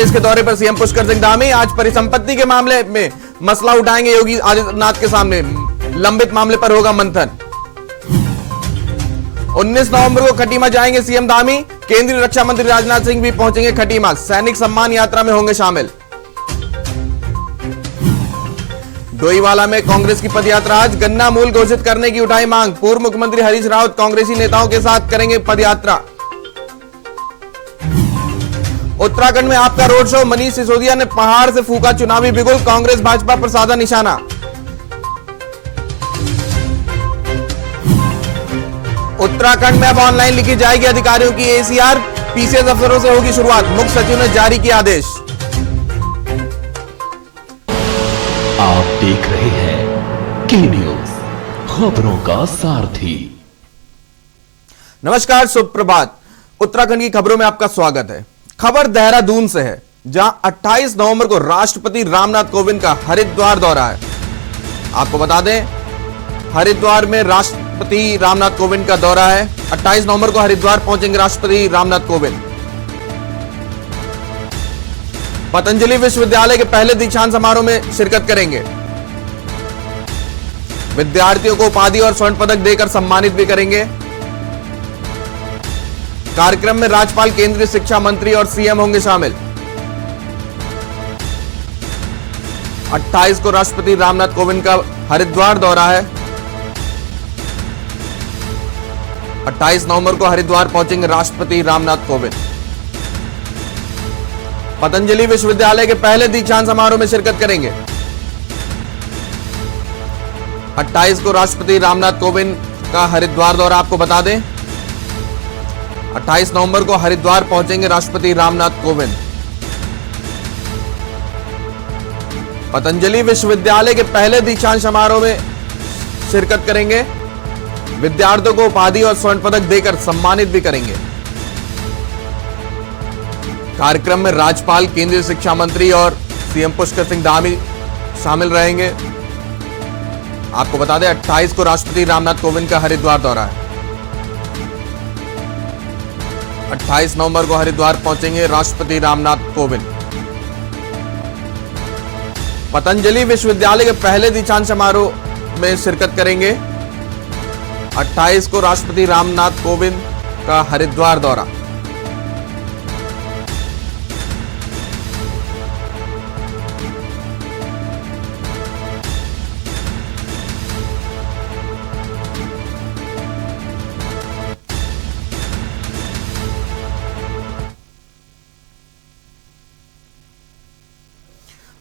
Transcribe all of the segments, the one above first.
इसके दौरे पर सीएम पुष्कर सिंह धामी आज परिसंपत्ति के मामले में मसला उठाएंगे योगी आदित्यनाथ के सामने। लंबित मामले पर होगा मंथन। 19 नवंबर को खटीमा जाएंगे सीएम धामी। केंद्रीय रक्षा मंत्री राजनाथ सिंह भी पहुंचेंगे खटीमा। सैनिक सम्मान यात्रा में होंगे शामिल। डोईवाला में कांग्रेस की पदयात्रा आज। गन्ना मूल्य घोषित करने की उठाई मांग। पूर्व मुख्यमंत्री हरीश रावत कांग्रेसी नेताओं के साथ करेंगे पदयात्रा। उत्तराखंड में आपका रोड शो। मनीष सिसोदिया ने पहाड़ से फूका चुनावी बिगुल। कांग्रेस भाजपा पर साधा निशाना। उत्तराखंड में अब ऑनलाइन लिखी जाएगी अधिकारियों की एसीआर। पीसीएस अफसरों से होगी शुरुआत। मुख्य सचिव ने जारी किया आदेश। आप देख रहे हैं के न्यूज, खबरों का सारथी। नमस्कार, सुप्रभात। उत्तराखंड की खबरों में आपका स्वागत है। खबर देहरादून से है, जहां 28 नवंबर को राष्ट्रपति रामनाथ कोविंद का हरिद्वार दौरा है। आपको बता दें, हरिद्वार में राष्ट्रपति रामनाथ कोविंद का दौरा है। 28 नवंबर को हरिद्वार पहुंचेंगे राष्ट्रपति रामनाथ कोविंद। पतंजलि विश्वविद्यालय के पहले दीक्षांत समारोह में शिरकत करेंगे। विद्यार्थियों को उपाधि और स्वर्ण पदक देकर सम्मानित भी करेंगे। कार्यक्रम में राज्यपाल, केंद्रीय शिक्षा मंत्री और सीएम होंगे शामिल। 28 को राष्ट्रपति रामनाथ कोविंद का हरिद्वार दौरा है। 28 नवंबर को हरिद्वार पहुंचेंगे राष्ट्रपति रामनाथ कोविंद। पतंजलि विश्वविद्यालय के पहले दीक्षांत समारोह में शिरकत करेंगे। 28 को राष्ट्रपति रामनाथ कोविंद का हरिद्वार दौरा। आपको बता दें, 28 नवंबर को हरिद्वार पहुंचेंगे राष्ट्रपति रामनाथ कोविंद। पतंजलि विश्वविद्यालय के पहले दीक्षांत समारोह में शिरकत करेंगे। विद्यार्थियों को उपाधि और स्वर्ण पदक देकर सम्मानित भी करेंगे। कार्यक्रम में राज्यपाल, केंद्रीय शिक्षा मंत्री और सीएम पुष्कर सिंह धामी शामिल रहेंगे। आपको बता दें, 28 को राष्ट्रपति रामनाथ कोविंद का हरिद्वार दौरा है। 28 नवंबर को हरिद्वार पहुंचेंगे राष्ट्रपति रामनाथ कोविंद। पतंजलि विश्वविद्यालय के पहले दीक्षांत समारोह में शिरकत करेंगे। 28 को राष्ट्रपति रामनाथ कोविंद का हरिद्वार दौरा।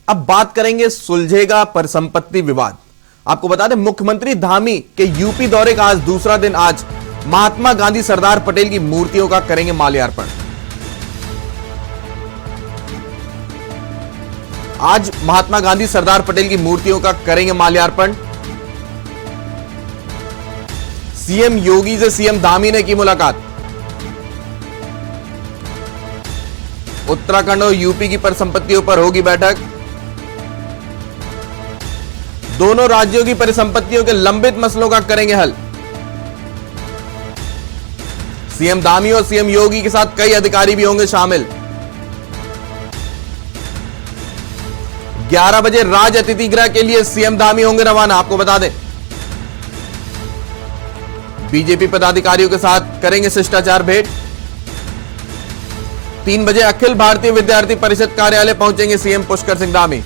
अब बात करेंगे सुलझेगा परिसंपत्ति विवाद। आपको बता दें, मुख्यमंत्री धामी के यूपी दौरे का आज दूसरा दिन। आज महात्मा गांधी, सरदार पटेल की मूर्तियों का करेंगे माल्यार्पण। आज महात्मा गांधी, सरदार पटेल की मूर्तियों का करेंगे माल्यार्पण। सीएम योगी से सीएम धामी ने की मुलाकात। उत्तराखंड और यूपी की परिसंपत्तियों पर होगी बैठक। दोनों राज्यों की परिसंपत्तियों के लंबित मसलों का करेंगे हल। सीएम धामी और सीएम योगी के साथ कई अधिकारी भी होंगे शामिल। 11 बजे राज अतिथि गृह के लिए सीएम धामी होंगे रवाना। आपको बता दें, बीजेपी पदाधिकारियों के साथ करेंगे शिष्टाचार भेंट। 3 बजे अखिल भारतीय विद्यार्थी परिषद कार्यालय पहुंचेंगे सीएम पुष्कर सिंह धामी।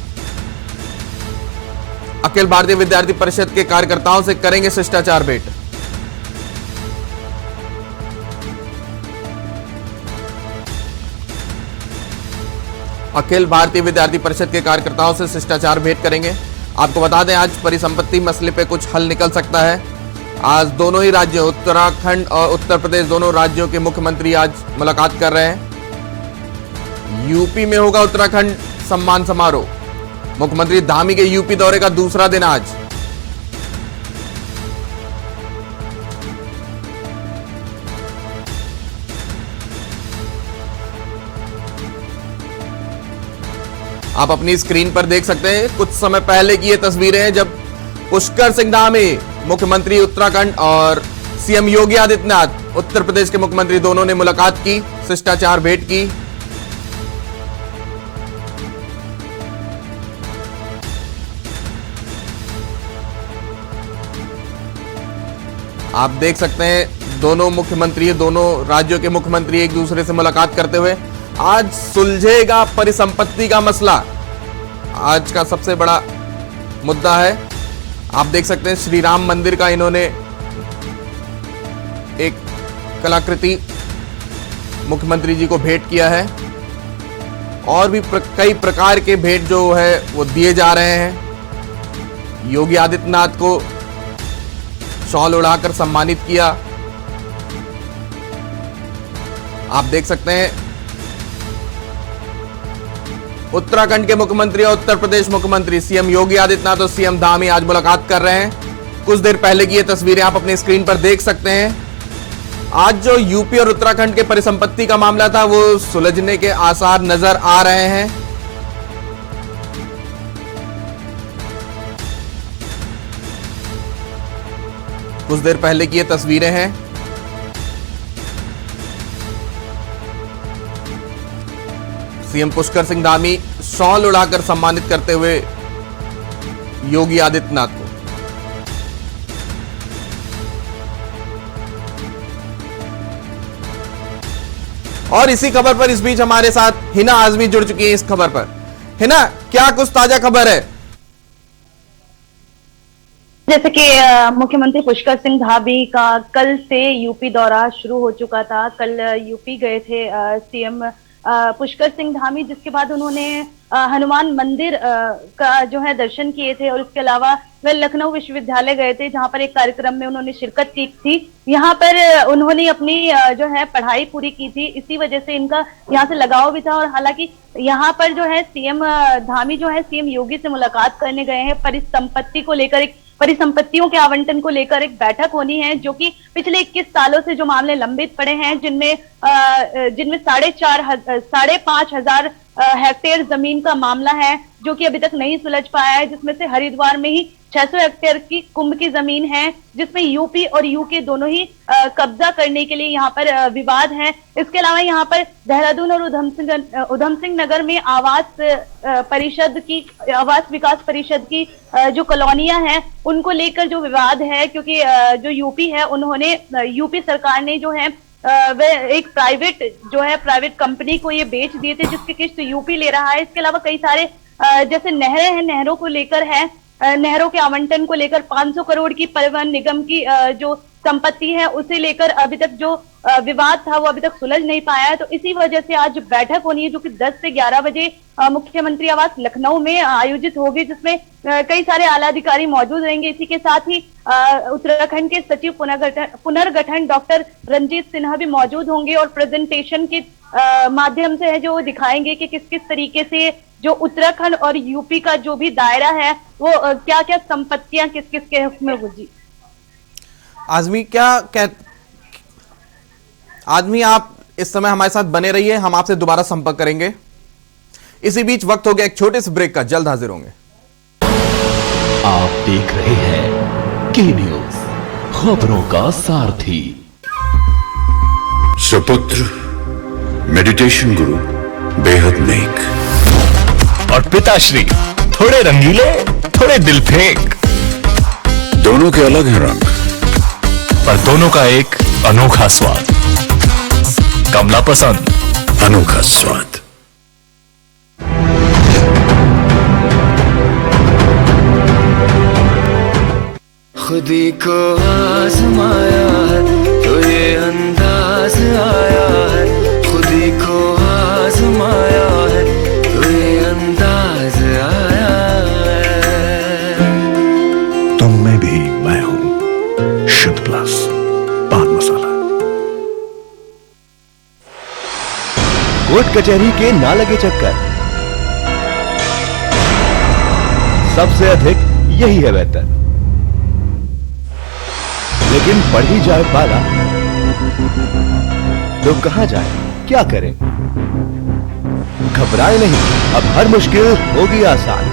अखिल भारतीय विद्यार्थी परिषद के कार्यकर्ताओं से करेंगे शिष्टाचार भेंट। अखिल भारतीय विद्यार्थी परिषद के कार्यकर्ताओं से शिष्टाचार भेंट करेंगे। आपको बता दें, आज परिसंपत्ति मसले पे कुछ हल निकल सकता है। आज दोनों ही राज्यों, उत्तराखंड और उत्तर प्रदेश, दोनों राज्यों के मुख्यमंत्री आज मुलाकात कर रहे हैं। यूपी में होगा उत्तराखंड सम्मान समारोह। मुख्यमंत्री धामी के यूपी दौरे का दूसरा दिन आज। आप अपनी स्क्रीन पर देख सकते हैं कुछ समय पहले की ये तस्वीरें हैं, जब पुष्कर सिंह धामी, मुख्यमंत्री उत्तराखंड, और सीएम योगी आदित्यनाथ, उत्तर प्रदेश के मुख्यमंत्री, दोनों ने मुलाकात की, शिष्टाचार भेंट की। आप देख सकते हैं दोनों मुख्यमंत्री, दोनों राज्यों के मुख्यमंत्री एक दूसरे से मुलाकात करते हुए। आज सुलझेगा परिसंपत्ति का मसला, आज का सबसे बड़ा मुद्दा है। आप देख सकते हैं श्री राम मंदिर का इन्होंने एक कलाकृति मुख्यमंत्री जी को भेंट किया है और भी कई प्रकार के भेंट जो है वो दिए जा रहे हैं। योगी आदित्यनाथ को शॉल उड़ाकर सम्मानित किया। आप देख सकते हैं उत्तराखंड के मुख्यमंत्री और उत्तर प्रदेश मुख्यमंत्री सीएम योगी आदित्यनाथ और सीएम धामी आज मुलाकात कर रहे हैं। कुछ देर पहले की ये तस्वीरें आप अपनी स्क्रीन पर देख सकते हैं। आज जो यूपी और उत्तराखंड के परिसंपत्ति का मामला था वो सुलझने के आसार नजर आ रहे हैं। कुछ देर पहले की ये तस्वीरें हैं। सीएम पुष्कर सिंह धामी शॉल उड़ाकर सम्मानित करते हुए योगी आदित्यनाथ को। और इसी खबर पर इस बीच हमारे साथ हिना आजमी जुड़ चुकी है इस खबर पर। हिना, क्या कुछ ताजा खबर है? जैसे कि मुख्यमंत्री पुष्कर सिंह धामी का कल से यूपी दौरा शुरू हो चुका था। कल यूपी गए थे सीएम पुष्कर सिंह धामी, जिसके बाद उन्होंने हनुमान मंदिर का जो है दर्शन किए थे और इसके अलावा वे लखनऊ विश्वविद्यालय गए थे, जहां पर एक कार्यक्रम में उन्होंने शिरकत की थी। यहाँ पर उन्होंने अपनी जो है पढ़ाई पूरी की थी, इसी वजह से इनका यहाँ से लगाव भी था। और हालांकि यहाँ पर जो है सीएम धामी जो है सीएम योगी से मुलाकात करने गए हैं। परिसंपत्ति को लेकर एक परिसंपत्तियों के आवंटन को लेकर एक बैठक होनी है, जो कि पिछले 21 सालों से जो मामले लंबित पड़े हैं, जिनमें 5,500 हेक्टेयर जमीन का मामला है जो कि अभी तक नहीं सुलझ पाया है, जिसमें से हरिद्वार में ही 600 हेक्टेयर की कुंभ की जमीन है, जिसमें यूपी और यूके दोनों ही कब्जा करने के लिए यहाँ पर विवाद है। इसके अलावा यहाँ पर देहरादून और उधम सिंह नगर में आवास विकास परिषद की जो कॉलोनियां हैं उनको लेकर जो विवाद है, क्योंकि जो यूपी है उन्होंने यूपी सरकार ने जो है वे एक प्राइवेट कंपनी को ये बेच दिए थे, जिसकी किस्त यूपी ले रहा है। इसके अलावा कई सारे जैसे नहरें हैं, नहरों को लेकर है, नहरों के आवंटन को लेकर 500 करोड़ की परिवहन निगम की जो संपत्ति है उसे लेकर अभी तक जो विवाद था वो अभी तक सुलझ नहीं पाया है। तो इसी वजह से आज बैठक होनी है, जो कि 10 से 11 बजे मुख्यमंत्री आवास लखनऊ में आयोजित होगी, जिसमें कई सारे आला अधिकारी मौजूद रहेंगे। इसी के साथ ही उत्तराखंड के सचिव पुनर्गठन डॉक्टर रंजीत सिन्हा भी मौजूद होंगे और प्रेजेंटेशन के माध्यम से है जो दिखाएंगे कि किस किस तरीके से जो उत्तराखंड और यूपी का जो भी दायरा है वो क्या क्या संपत्तियां किस किस के उसमें होगी। आदमी आप इस समय हमारे साथ बने रहिए, हम आपसे दोबारा संपर्क करेंगे। इसी बीच वक्त हो गया एक छोटे से ब्रेक का, जल्द हाजिर होंगे। आप देख रहे हैं के न्यूज, खबरों का सारथी। सुपुत्र मेडिटेशन गुरु बेहद नेक और पिताश्री थोड़े रंगीले थोड़े दिल फेंक। दोनों के अलग हैं रंग, पर दोनों का एक अनोखा स्वाद। कमला पसंद, अनोखा स्वाद। खुदी को आजमाया है तो ये अंदाज आया है, खुदी को आजमाया है तो ये अंदाज आया है। तुम में भी मैं हूं, शुद्ध प्लस पान मसाला। कोर्ट कचहरी के ना लगे चक्कर, सबसे अधिक यही है बेहतर। लेकिन बढ़ ही जाए पाला तो कहां जाए, क्या करें? घबराए नहीं, अब हर मुश्किल होगी आसान।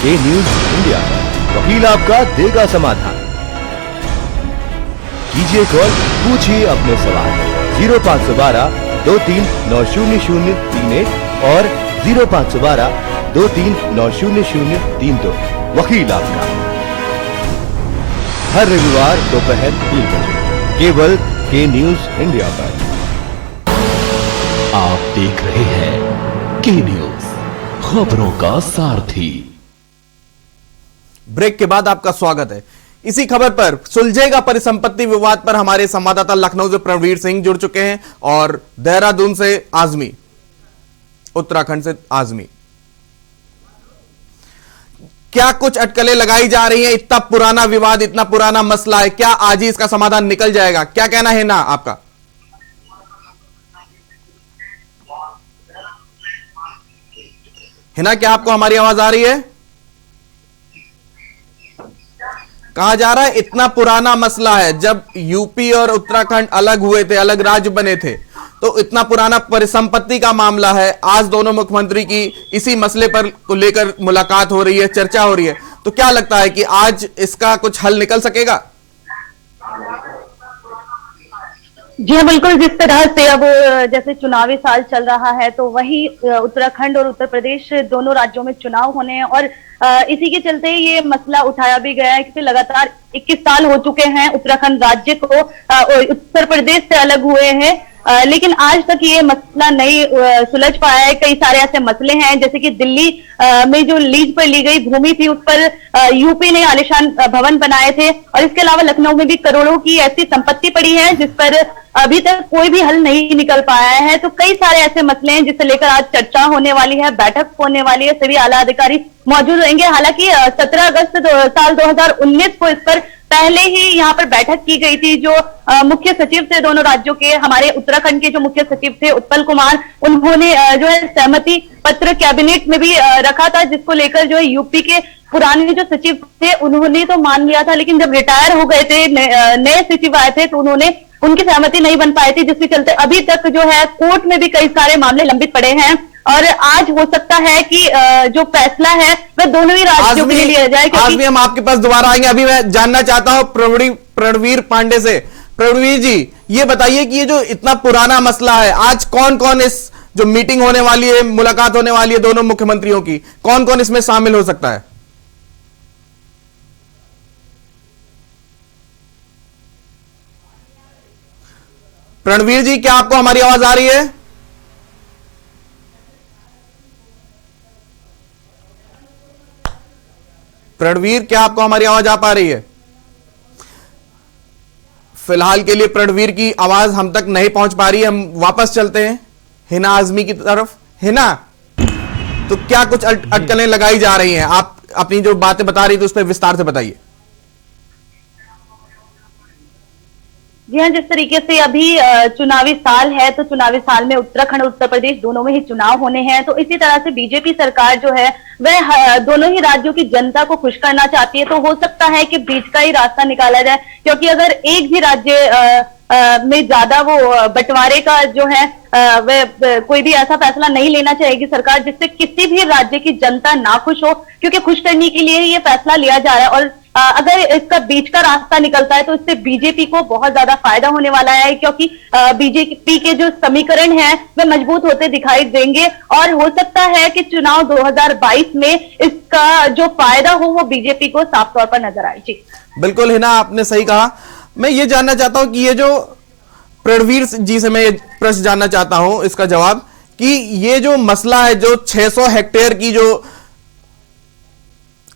के न्यूज इंडिया, वकील आपका देगा समाधान। कीजिए कॉल, पूछिए अपने सवाल। 0512 23900031 और 0512 23900032। वकील आपका हर रविवार दोपहर 3 बजे केवल के न्यूज इंडिया पर। आप देख रहे हैं के न्यूज, खबरों का सारथी। ब्रेक के बाद आपका स्वागत है। इसी खबर पर सुलझेगा परिसंपत्ति विवाद पर हमारे संवाददाता लखनऊ से प्रवीर सिंह जुड़ चुके हैं और देहरादून से आजमी, उत्तराखंड से आजमी। क्या कुछ अटकलें लगाई जा रही हैं? इतना पुराना विवाद, इतना पुराना मसला है, क्या आज ही इसका समाधान निकल जाएगा? क्या कहना है ना आपका? हिना, क्या आपको हमारी आवाज आ रही है? कहा जा रहा है इतना पुराना मसला है, जब यूपी और उत्तराखंड अलग हुए थे, अलग राज्य बने थे, तो इतना पुराना परिसंपत्ति का मामला है। आज दोनों मुख्यमंत्री की इसी मसले पर को लेकर मुलाकात हो रही है, चर्चा हो रही है, तो क्या लगता है कि आज इसका कुछ हल निकल सकेगा? जी हाँ, बिल्कुल। जिस तरह से अब जैसे चुनावी साल चल रहा है, तो वही उत्तराखंड और उत्तर प्रदेश दोनों राज्यों में चुनाव होने हैं और इसी के चलते ये मसला उठाया भी गया है, क्योंकि लगातार 21 साल हो चुके हैं उत्तराखंड राज्य को उत्तर प्रदेश से अलग हुए हैं, लेकिन आज तक ये मसला नहीं सुलझ पाया है। कई सारे ऐसे मसले हैं, जैसे कि दिल्ली में जो लीज पर ली गई भूमि थी, उस पर यूपी ने आलीशान भवन बनाए थे, और इसके अलावा लखनऊ में भी करोड़ों की ऐसी संपत्ति पड़ी है जिस पर अभी तक कोई भी हल नहीं निकल पाया है। तो कई सारे ऐसे मसले हैं जिसे लेकर आज चर्चा होने वाली है, बैठक होने वाली है, सभी आला अधिकारी मौजूद रहेंगे। हालांकि 17 अगस्त साल 2019 को इस पर पहले ही यहाँ पर बैठक की गई थी। जो मुख्य सचिव थे दोनों राज्यों के, हमारे उत्तराखंड के जो मुख्य सचिव थे उत्पल कुमार, उन्होंने जो है सहमति पत्र कैबिनेट में भी रखा था, जिसको लेकर जो है यूपी के पुराने जो सचिव थे उन्होंने तो मान लिया था, लेकिन जब रिटायर हो गए थे, नए सचिव आए थे, तो उन्होंने उनकी सहमति नहीं बन पाई थी, जिसके चलते अभी तक जो है कोर्ट में भी कई सारे मामले लंबित पड़े हैं। और आज हो सकता है कि जो फैसला है वह दोनों ही राज्यों के लिए लिया जाए। आज भी हम आपके पास दोबारा आएंगे। अभी मैं जानना चाहता हूं प्रणवीर पांडे से। प्रणवीर जी, ये बताइए कि ये जो इतना पुराना मसला है, आज कौन कौन इस जो मीटिंग होने वाली है, मुलाकात होने वाली है दोनों मुख्यमंत्रियों की, कौन कौन इसमें शामिल हो सकता है? प्रणवीर जी, क्या आपको हमारी आवाज आ रही है? प्रणवीर, क्या आपको हमारी आवाज आ पा रही है? फिलहाल के लिए प्रणवीर की आवाज हम तक नहीं पहुंच पा रही है। हम वापस चलते हैं हिना आजमी की तरफ। हिना, तो क्या कुछ अटकलें लगाई जा रही हैं? आप अपनी जो बातें बता रही थी उस पर विस्तार से बताइए। जी हाँ, जिस तरीके से अभी चुनावी साल है, तो चुनावी साल में उत्तराखंड और उत्तर प्रदेश दोनों में ही चुनाव होने हैं, तो इसी तरह से बीजेपी सरकार जो है वह दोनों ही राज्यों की जनता को खुश करना चाहती है। तो हो सकता है कि बीच का ही रास्ता निकाला जाए, क्योंकि अगर एक भी राज्य में ज्यादा वो बंटवारे का जो है वह कोई भी ऐसा फैसला नहीं लेना चाहेगी सरकार जिससे किसी भी राज्य की जनता नाखुश हो, क्योंकि खुश करने के लिए ये फैसला लिया जा रहा है। और अगर इसका बीच का रास्ता निकलता है तो इससे बीजेपी को बहुत ज्यादा फायदा होने वाला है, क्योंकि बीजेपी के जो समीकरण हैं वे मजबूत होते दिखाई देंगे, और हो सकता है कि चुनाव 2022 में इसका जो फायदा हो वो बीजेपी को साफ तौर पर नजर आए। जी बिल्कुल हिना, आपने सही कहा। मैं ये जानना चाहता हूं कि ये जो प्रणवीर जी से मैं ये प्रश्न जानना चाहता हूं इसका जवाब, कि ये जो मसला है, जो 600 हेक्टेयर की जो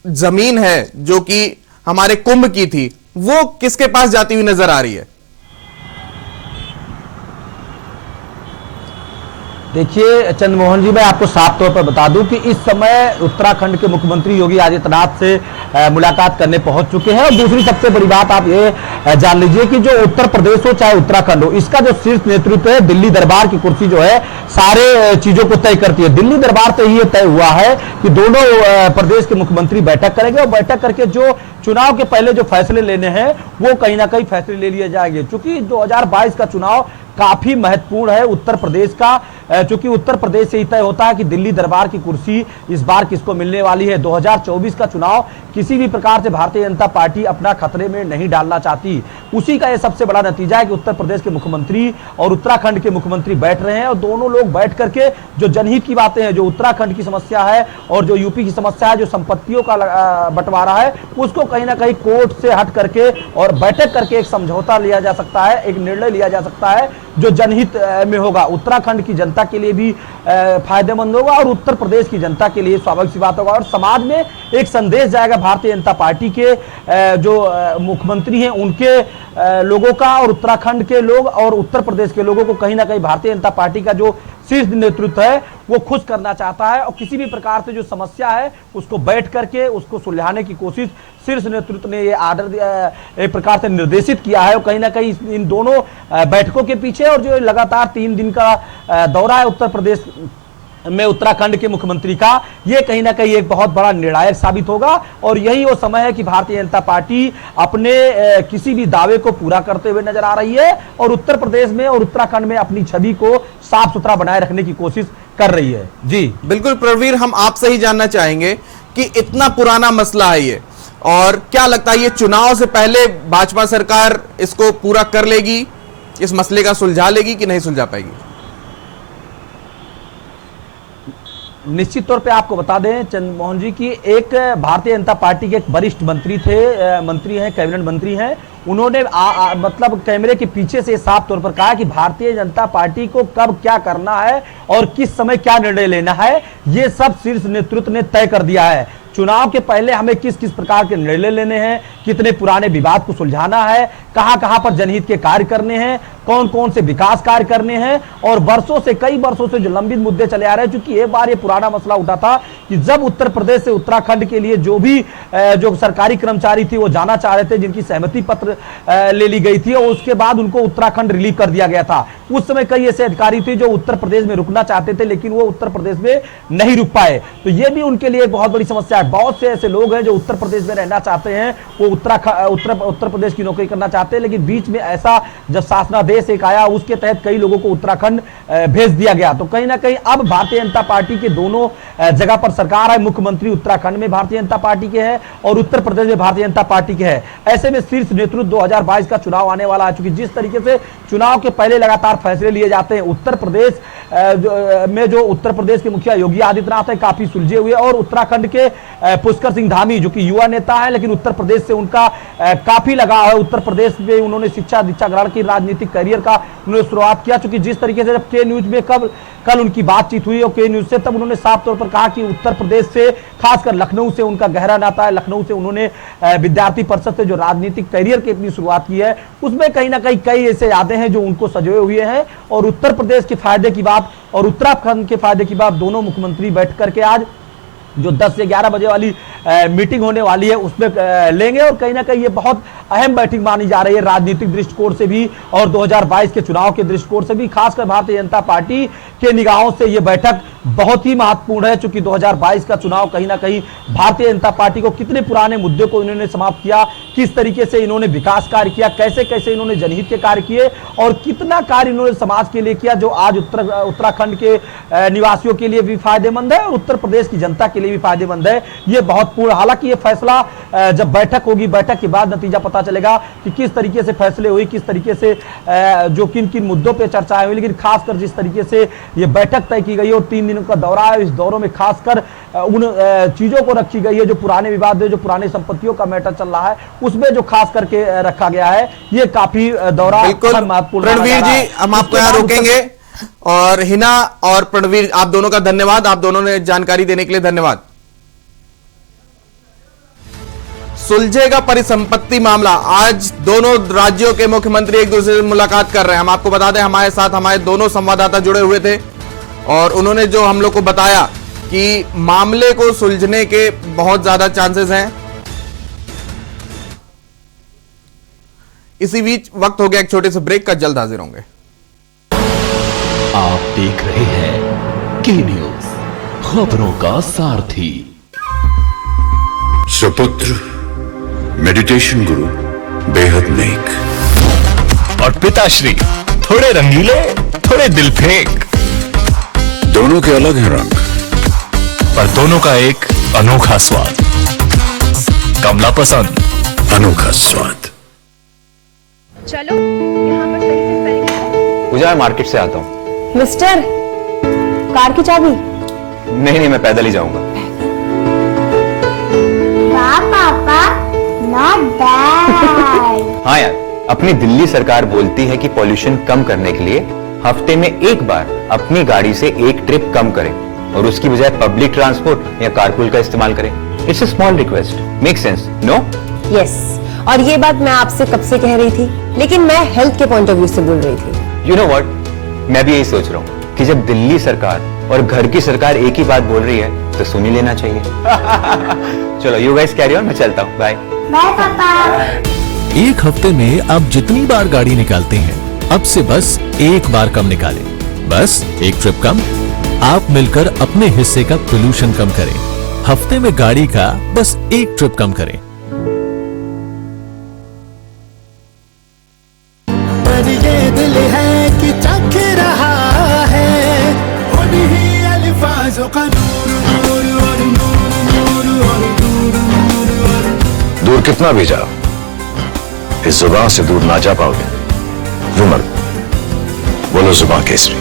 जमीन है जो कि हमारे कुंभ की थी, वो किसके पास जाती हुई नजर आ रही है? देखिए चंद्रमोहन जी, मैं आपको साफ तौर पर बता दूं कि इस समय उत्तराखंड के मुख्यमंत्री योगी आदित्यनाथ से मुलाकात करने पहुंच चुके हैं। और दूसरी सबसे बड़ी बात आप ये जान लीजिए कि जो उत्तर प्रदेश हो चाहे उत्तराखंड हो, इसका जो शीर्ष नेतृत्व है, दिल्ली दरबार की कुर्सी जो है सारे चीजों को तय करती है। दिल्ली दरबार से ही ये तय हुआ है कि दोनों प्रदेश के मुख्यमंत्री बैठक करेंगे, और बैठक करके जो चुनाव के पहले जो फैसले लेने हैं वो कहीं ना कहीं फैसले ले लिए जाएंगे। चूंकि 2022 का चुनाव काफी महत्वपूर्ण है उत्तर प्रदेश का, चूंकि उत्तर प्रदेश से ही तय होता है कि दिल्ली दरबार की कुर्सी इस बार किसको मिलने वाली है। 2024 का चुनाव किसी भी प्रकार से भारतीय जनता पार्टी अपना खतरे में नहीं डालना चाहती। उसी का यह सबसे बड़ा नतीजा है कि उत्तर प्रदेश के मुख्यमंत्री और उत्तराखंड के मुख्यमंत्री बैठ रहे हैं, और दोनों लोग बैठ करके जो जनहित की बातें हैं, जो उत्तराखंड की समस्या है और जो यूपी की समस्या है, जो संपत्तियों का बंटवारा है, उसको कहीं ना कहीं कोर्ट से हट करके और बैठक करके एक समझौता लिया जा सकता है, एक निर्णय लिया जा सकता है जो जनहित में होगा, उत्तराखंड की जनता के लिए भी फायदेमंद होगा और उत्तर प्रदेश की जनता के लिए स्वाभाविक सी बात होगा और समाज में एक संदेश जाएगा भारतीय जनता पार्टी के जो मुख्यमंत्री हैं उनके लोगों का, और उत्तराखंड के लोग और उत्तर प्रदेश के लोगों को कहीं ना कहीं भारतीय जनता पार्टी का जो शीर्ष नेतृत्व है वो खुश करना चाहता है और किसी भी प्रकार से जो समस्या है उसको बैठ करके उसको सुलझाने की कोशिश शीर्ष नेतृत्व ने ये आर्डर एक प्रकार से निर्देशित किया है। और कहीं ना कहीं इन दोनों बैठकों के पीछे और जो लगातार 3 दिन का दौरा है उत्तर प्रदेश में उत्तराखंड के मुख्यमंत्री का, ये कहीं ना कहीं एक बहुत बड़ा निर्णायक साबित होगा और यही वो समय है कि भारतीय जनता पार्टी अपने किसी भी दावे को पूरा करते हुए नजर आ रही है और उत्तर प्रदेश में और उत्तराखंड में अपनी छवि को साफ सुथरा बनाए रखने की कोशिश कर रही है। जी बिल्कुल प्रणवीर, हम आपसे ही जानना चाहेंगे कि इतना पुराना मसला है ये, और क्या लगता है ये चुनाव से पहले भाजपा सरकार इसको पूरा कर लेगी, इस मसले का सुलझा लेगी कि नहीं सुलझा पाएगी? निश्चित तौर पे आपको बता दें चंद्रमोहन जी की एक भारतीय जनता पार्टी के एक वरिष्ठ मंत्री थे, मंत्री हैं, कैबिनेट मंत्री हैं, उन्होंने मतलब कैमरे के पीछे से साफ तौर पर कहा कि भारतीय जनता पार्टी को कब क्या करना है और किस समय क्या निर्णय लेना है ये सब शीर्ष नेतृत्व ने तय कर दिया है। चुनाव के पहले हमें किस किस प्रकार के निर्णय लेने हैं, कितने पुराने विवाद को सुलझाना है, कहां कहां पर जनहित के कार्य करने हैं, कौन कौन से विकास कार्य करने हैं और वर्षों से कई वर्षों से जो लंबित मुद्दे चले आ रहे हैं। चूंकि एक बार ये पुराना मसला उठा था कि जब उत्तर प्रदेश से उत्तराखंड के लिए जो भी जो सरकारी कर्मचारी थी वो जाना चाह रहे थे, जिनकी सहमति पत्र ले ली गई थी और उसके बाद उनको उत्तराखंड रिलीव कर दिया गया था। उस समय कई ऐसे अधिकारी थे जो उत्तर प्रदेश में रुकना चाहते थे लेकिन वो उत्तर प्रदेश में नहीं रुक पाए, तो ये भी उनके लिए एक बहुत बड़ी समस्या है। बहुत से ऐसे लोग हैं जो उत्तर प्रदेश में रहना चाहते हैं, वो उत्तर प्रदेश की नौकरी करना चाहते हैं, लेकिन बीच में ऐसा जब शासनादेश एक आया उसके तहत कई लोगों को उत्तराखंड भेज दिया गया। तो कहीं ना कहीं अब भारतीय जनता पार्टी के दोनों जगह पर सरकार है, मुख्यमंत्री उत्तराखंड में भारतीय जनता पार्टी के है और उत्तर प्रदेश में भारतीय जनता पार्टी के है। ऐसे में शीर्ष नेतृत्व 2022 का चुनाव आने वाला है। चूंकि जिस तरीके से चुनाव के पहले लगातार फैसले लिए जाते हैं उत्तर प्रदेश में, जो उत्तर प्रदेश के मुखिया योगी आदित्यनाथ है काफी सुलझे हुए और उत्तराखंड के पुष्कर सिंह धामी जो कि युवा नेता है लेकिन उत्तर प्रदेश से उनका काफी लगाव है। उत्तर प्रदेश में उन्होंने शिक्षा दीक्षा ग्रहण की, राजनीतिक करियर का उन्होंने शुरुआत किया। चूंकि जिस तरीके से जब के न्यूज में कल उनकी बातचीत हुई और के न्यूज से, तब उन्होंने साफ तौर पर कहा कि उत्तर प्रदेश से खासकर लखनऊ से उनका गहरा नाता है। लखनऊ से उन्होंने विद्यार्थी परिषद से जो राजनीतिक करियर की अपनी शुरुआत की है उसमें कहीं ना कहीं कई ऐसे यादें हैं जो उनको सजोए हुए हैं। और उत्तर प्रदेश के फायदे की बात और उत्तराखंड के फायदे की बात दोनों मुख्यमंत्री बैठ करके आज जो 10 से 11 बजे वाली मीटिंग होने वाली है उसमें लेंगे और कहीं ना कहीं ये बहुत अहम बैठक मानी जा रही है राजनीतिक दृष्टिकोण से भी और 2022 के चुनाव के दृष्टिकोण से भी। खासकर भारतीय जनता पार्टी के निगाहों से ये बैठक बहुत ही महत्वपूर्ण है, चूंकि 2022 का चुनाव कहीं ना कहीं भारतीय जनता पार्टी को कितने पुराने मुद्दे को इन्होंने समाप्त किया, किस तरीके से इन्होंने विकास कार्य किया, कैसे कैसे इन्होंने जनहित के कार्य किए और कितना कार्य इन्होंने समाज के लिए किया जो आज उत्तराखंड के निवासियों के लिए भी फायदेमंद है और उत्तर प्रदेश की जनता के लिए भी फायदेमंद है। ये बहुत पूर्ण, हालांकि ये फैसला जब बैठक होगी, बैठक के बाद नतीजा पता चलेगा कि किस तरीके से फैसले हुई, किस तरीके से जो किन किन मुद्दों पे चर्चाएं हुई। लेकिन खासकर जिस तरीके से ये बैठक तय की गई और 3 दिनों का दौरा है, इस दौरों में खासकर उन चीजों को रखी गई है जो पुराने विवाद है, जो पुराने संपत्तियों का मैटर चल रहा है उसमें जो खास करके रखा गया है। ये काफी दौरा महत्वपूर्ण। रणवीर जी, हम आपको यहाँ रोकेंगे और हिना और प्रणवीर आप दोनों का धन्यवाद, आप दोनों ने जानकारी देने के लिए धन्यवाद। सुलझेगा परिसंपत्ति मामला, आज दोनों राज्यों के मुख्यमंत्री एक दूसरे से मुलाकात कर रहे हैं। हम आपको बता दें हमारे साथ हमारे दोनों संवाददाता जुड़े हुए थे और उन्होंने जो हम लोग को बताया कि मामले को सुलझने के बहुत ज्यादा चांसेस हैं। इसी बीच वक्त हो गया एक छोटे से ब्रेक का, जल्द हाजिर होंगे। आप देख रहे हैं के न्यूज, खबरों का सारथी। सुपुत्र मेडिटेशन गुरु बेहद नेक और पिताश्री थोड़े रंगीले, थोड़े दिल फेंक। दोनों के अलग हैं रंग, पर दोनों का एक अनोखा स्वाद। कमला पसंद, अनोखा स्वाद। चलो यहाँ पर सही से स्पेलिंग है। पूजा, मार्केट से आता हूँ। मिस्टर, कार की चाबी? नहीं, मैं पैदल ही जाऊंगा। पापा, Not bad. हाँ यार, अपनी दिल्ली सरकार बोलती है कि पॉल्यूशन कम करने के लिए हफ्ते में एक बार अपनी गाड़ी से एक ट्रिप कम करें और उसकी बजाय पब्लिक ट्रांसपोर्ट या कारपूल का इस्तेमाल करें। It's a small request, make sense, no? Yes. और ये बात मैं आपसे कब से कह रही थी, लेकिन मैं हेल्थ के पॉइंट ऑफ व्यू से बोल रही थी। यू नो व्हाट, मैं भी यही सोच रहा हूँ कि जब दिल्ली सरकार और घर की सरकार एक ही बात बोल रही है तो सुन ही लेना चाहिए। चलो यू गाइस कैरी ऑन, मैं चलता हूँ, बाय। बाय पापा। एक हफ्ते में आप जितनी बार गाड़ी निकालते हैं अब से बस एक बार कम निकालें। बस एक ट्रिप कम, आप मिलकर अपने हिस्से का पोल्यूशन कम करें। हफ्ते में गाड़ी का बस एक ट्रिप कम करें। पर ये दिल है कि चख रहा है उन्हीं अल्फाजों का दूर कितना भी जाओ, इस जुबान से दूर ना जा पाओगे। विमल, बोलो जुबान केसरी।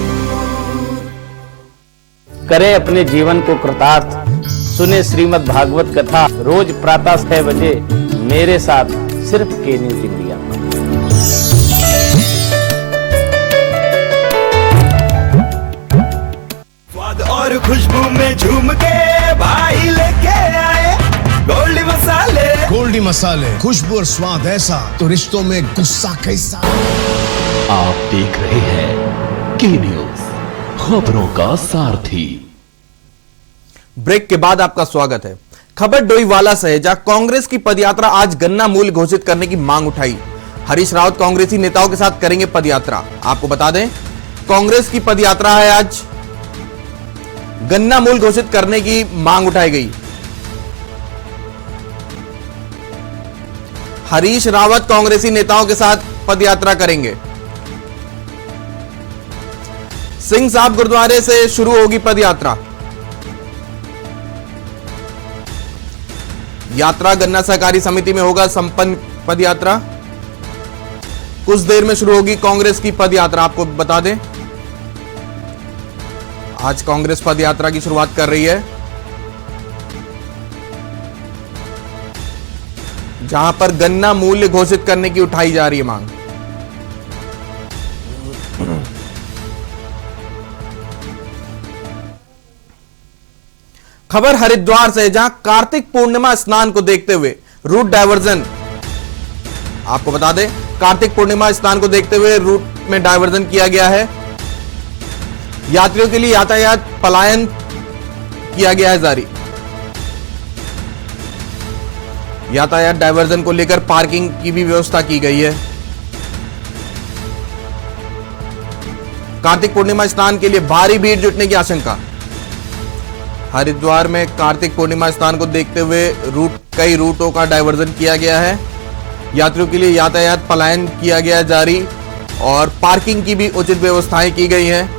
करें अपने जीवन को कृतार्थ, सुने श्रीमद् भागवत कथा रोज प्रातः 6 बजे मेरे साथ सिर्फ के न्यूज इंडिया पर। स्वाद और खुशबू में झूम के भाई लेके आए गोल्डी मसाले। गोल्डी मसाले, खुशबू और स्वाद ऐसा तो रिश्तों में गुस्सा कैसा। आप देख रहे हैं के न्यूज, खबरों का सारथी। ब्रेक के बाद आपका स्वागत है। खबर डोईवाला से है, जहां कांग्रेस की पदयात्रा आज गन्ना मूल्य घोषित करने की मांग उठाई। हरीश रावत कांग्रेसी नेताओं के साथ करेंगे पदयात्रा। आपको बता दें, कांग्रेस की पदयात्रा है आज, गन्ना मूल्य घोषित करने की मांग उठाई गई। हरीश रावत कांग्रेसी नेताओं के साथ पदयात्रा करेंगे। सिंह साहब गुरुद्वारे से शुरू होगी पदयात्रा। यात्रा गन्ना सहकारी समिति में होगा संपन्न पदयात्रा। कुछ देर में शुरू होगी कांग्रेस की पदयात्रा। आपको बता दें, आज कांग्रेस पदयात्रा की शुरुआत कर रही है, जहां पर गन्ना मूल्य घोषित करने की उठाई जा रही है मांग। खबर हरिद्वार से, जहां कार्तिक पूर्णिमा स्नान को देखते हुए रूट डायवर्जन। आपको बता दें, कार्तिक पूर्णिमा स्नान को देखते हुए रूट में डायवर्जन किया गया है। यात्रियों के लिए यातायात पलायन किया गया है जारी। यातायात डायवर्जन को लेकर पार्किंग की भी व्यवस्था की गई है। कार्तिक पूर्णिमा स्नान के लिए भारी भीड़ जुटने की आशंका। हरिद्वार में कार्तिक पूर्णिमा स्नान को देखते हुए कई रूटों का डायवर्जन किया गया है। यात्रियों के लिए यातायात पलायन किया गया जारी और पार्किंग की भी उचित व्यवस्थाएं की गई हैं।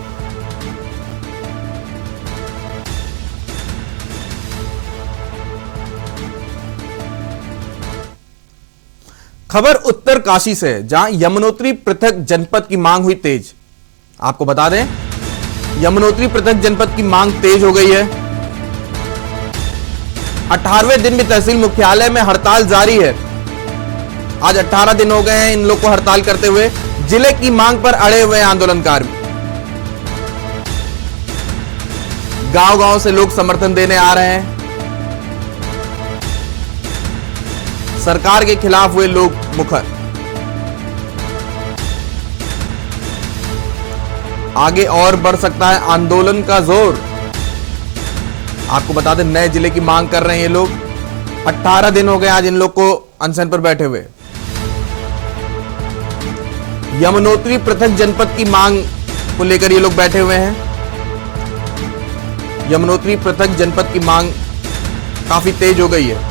खबर उत्तरकाशी से, जहां यमुनोत्री पृथक जनपद की मांग हुई तेज। आपको बता दें, यमुनोत्री पृथक जनपद की मांग तेज हो गई है। 18वें दिन भी तहसील मुख्यालय में हड़ताल जारी है। आज 18 दिन हो गए हैं इन लोग को हड़ताल करते हुए। जिले की मांग पर अड़े हुए आंदोलनकारी। गांव-गांव से लोग समर्थन देने आ रहे हैं। सरकार के खिलाफ हुए लोग मुखर। आगे और बढ़ सकता है आंदोलन का जोर। आपको बता दें, नए जिले की मांग कर रहे हैं ये लोग। 18 दिन हो गए आज इन लोग को अनशन पर बैठे हुए। यमुनोत्री पृथक जनपद की मांग को लेकर ये लोग बैठे हुए हैं। यमुनोत्री पृथक जनपद की मांग काफी तेज हो गई है।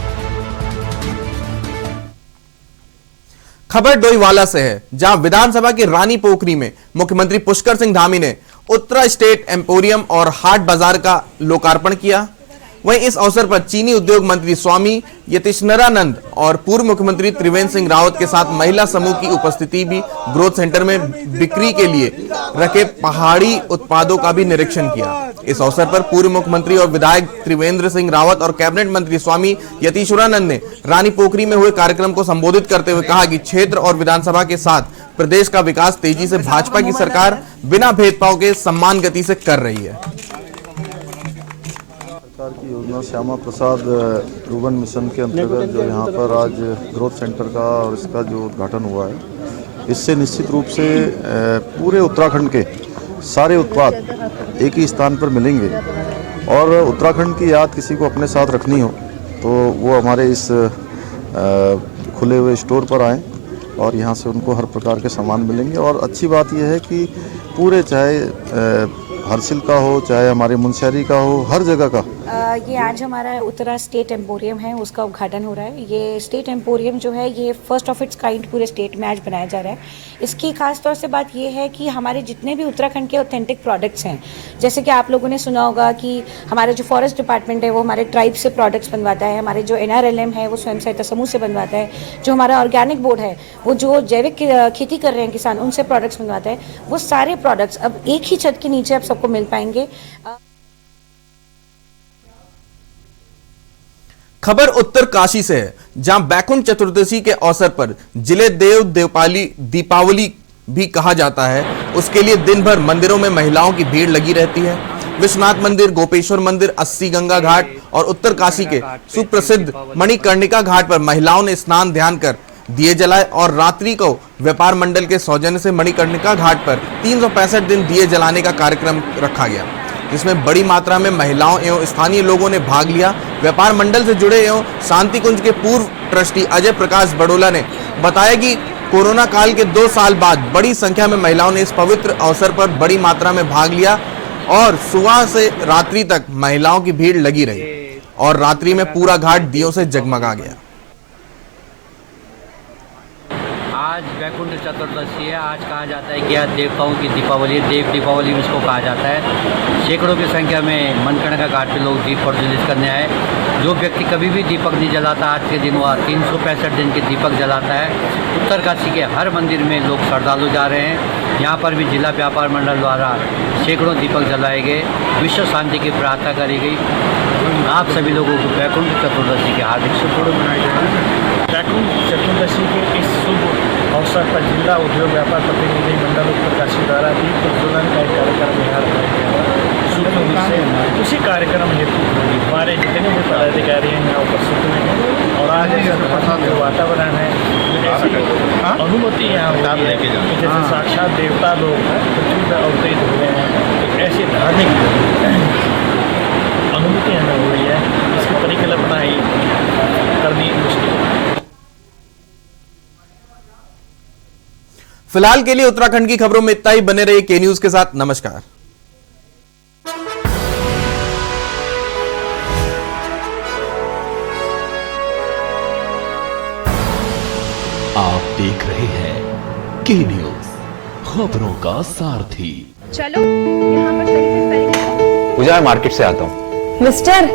खबर डोईवाला से है, जहां विधानसभा की रानी पोखरी में मुख्यमंत्री पुष्कर सिंह धामी ने उत्तरा स्टेट एम्पोरियम और हाट बाजार का लोकार्पण किया। वहीं इस अवसर पर चीनी उद्योग मंत्री स्वामी यतीश्वरानंद और पूर्व मुख्यमंत्री त्रिवेंद्र सिंह रावत के साथ महिला समूह की उपस्थिति भी ग्रोथ सेंटर में बिक्री के लिए रखे पहाड़ी उत्पादों का भी निरीक्षण किया। इस अवसर पर पूर्व मुख्यमंत्री और विधायक त्रिवेंद्र सिंह रावत और कैबिनेट मंत्री स्वामी यतीश्वरानंद ने रानी पोखरी में हुए कार्यक्रम को संबोधित करते हुए कहा कि क्षेत्र और विधानसभा के साथ प्रदेश का विकास तेजी से भाजपा की सरकार बिना भेदभाव के सम्मान गति से कर रही है। सरकार की योजना श्यामा प्रसाद रुर्बन मिशन के अंतर्गत जो यहाँ पर आज ग्रोथ सेंटर का और इसका जो उद्घाटन हुआ है, इससे निश्चित रूप से पूरे उत्तराखंड के सारे उत्पाद एक ही स्थान पर मिलेंगे और उत्तराखंड की याद किसी को अपने साथ रखनी हो तो वो हमारे इस खुले हुए स्टोर पर आएँ और यहाँ से उनको हर प्रकार के सामान मिलेंगे। और अच्छी बात यह है कि पूरे चाहे हर्सिल का हो चाहे हमारे मुनस्यारी का हो, हर जगह का ये आज हमारा उत्तरा स्टेट एम्पोरियम है, उसका उद्घाटन हो रहा है। ये स्टेट एम्पोरियम जो है ये फर्स्ट ऑफ इट्स काइंड पूरे स्टेट में आज बनाया जा रहा है। इसकी खास तौर से बात ये है कि हमारे जितने भी उत्तराखंड के ऑथेंटिक प्रोडक्ट्स हैं, जैसे कि आप लोगों ने सुना होगा कि हमारा जो फॉरेस्ट डिपार्टमेंट है वो हमारे ट्राइब से प्रोडक्ट्स बनवाता है, हमारे जो NRLM है वो स्वयं सहायता समूह से बनवाता है, जो हमारा ऑर्गेनिक बोर्ड है वो जो जैविक खेती कर रहे हैं किसान उनसे प्रोडक्ट्स बनवाता है। वो सारे प्रोडक्ट्स अब एक ही छत के नीचे आप सबको मिल पाएंगे। खबर उत्तर काशी से है, जहां बैकुंठ चतुर्दशी के अवसर पर जिले दीपावली भी कहा जाता है, उसके लिए दिन भर मंदिरों में महिलाओं की भीड़ लगी रहती है। विश्वनाथ मंदिर, गोपेश्वर मंदिर, 80 गंगा घाट और उत्तर काशी के सुप्रसिद्ध मणिकर्णिका घाट पर महिलाओं ने स्नान ध्यान कर दिए जलाए और रात्रि को व्यापार मंडल के सौजन्य से मणिकर्णिका घाट पर 365 दिन दिए जलाने का कार्यक्रम रखा गया, जिसमें बड़ी मात्रा में महिलाओं एवं स्थानीय लोगों ने भाग लिया। व्यापार मंडल से जुड़े एवं शांति कुंज के पूर्व ट्रस्टी अजय प्रकाश बड़ोला ने बताया कि कोरोना काल के 2 साल बाद बड़ी संख्या में महिलाओं ने इस पवित्र अवसर पर बड़ी मात्रा में भाग लिया और सुबह से रात्रि तक महिलाओं की भीड़ लगी रही और रात्रि में पूरा घाट दियों से जगमगा गया। आज वैकुंठ चतुर्दशी है। आज कहा जाता है कि आज देवताओं की दीपावली, देव दीपावली इसको कहा जाता है। सैकड़ों की संख्या में मणिकर्णिका घाट पे लोग दीप प्रज्वलित करने आए। जो व्यक्ति कभी भी दीपक नहीं जलाता, आज के दिन वह 365 दिन के दीपक जलाता है। उत्तर काशी के हर मंदिर में लोग श्रद्धालु जा रहे हैं। यहाँ पर भी जिला व्यापार मंडल द्वारा सैकड़ों दीपक जलाए गए, विश्व शांति की प्रार्थना करी गई। आप सभी लोगों को वैकुंठ चतुर्दशी के हार्दिक शुभकामनाएं मनाई जाएगी। वैकुंठ चतुर्दशी के इस शुभ अवसर पर जिला उद्योग व्यापार प्रतिनिधि मंडल उत्तर काशी द्वारा दीप प्रज्वलन का एक कार्यक्रम यहाँ रखाया गया। उसी कार्यक्रम हेतु हमारे जितने भी पदाधिकारी हैं यहाँ उपस्थित हुए हैं और आज जो वातावरण है ऐसी अनुमति यहाँ हो रही है कि जैसे साक्षात देवता लोग पृथ्वी पर अवतरित हो रहे हैं। ऐसी धार्मिक अनुमति हमें हो रही है, इसकी परिकल्पना ही करनी मुश्किल है। फिलहाल के लिए उत्तराखंड की खबरों में इतना ही। बने रहिए के न्यूज के साथ। नमस्कार। आप देख रहे हैं के न्यूज, खबरों का सारथी। चलो यहाँ पर सही से स्पेलिंग। पूजा, मैं मार्केट से आता हूँ। मिस्टर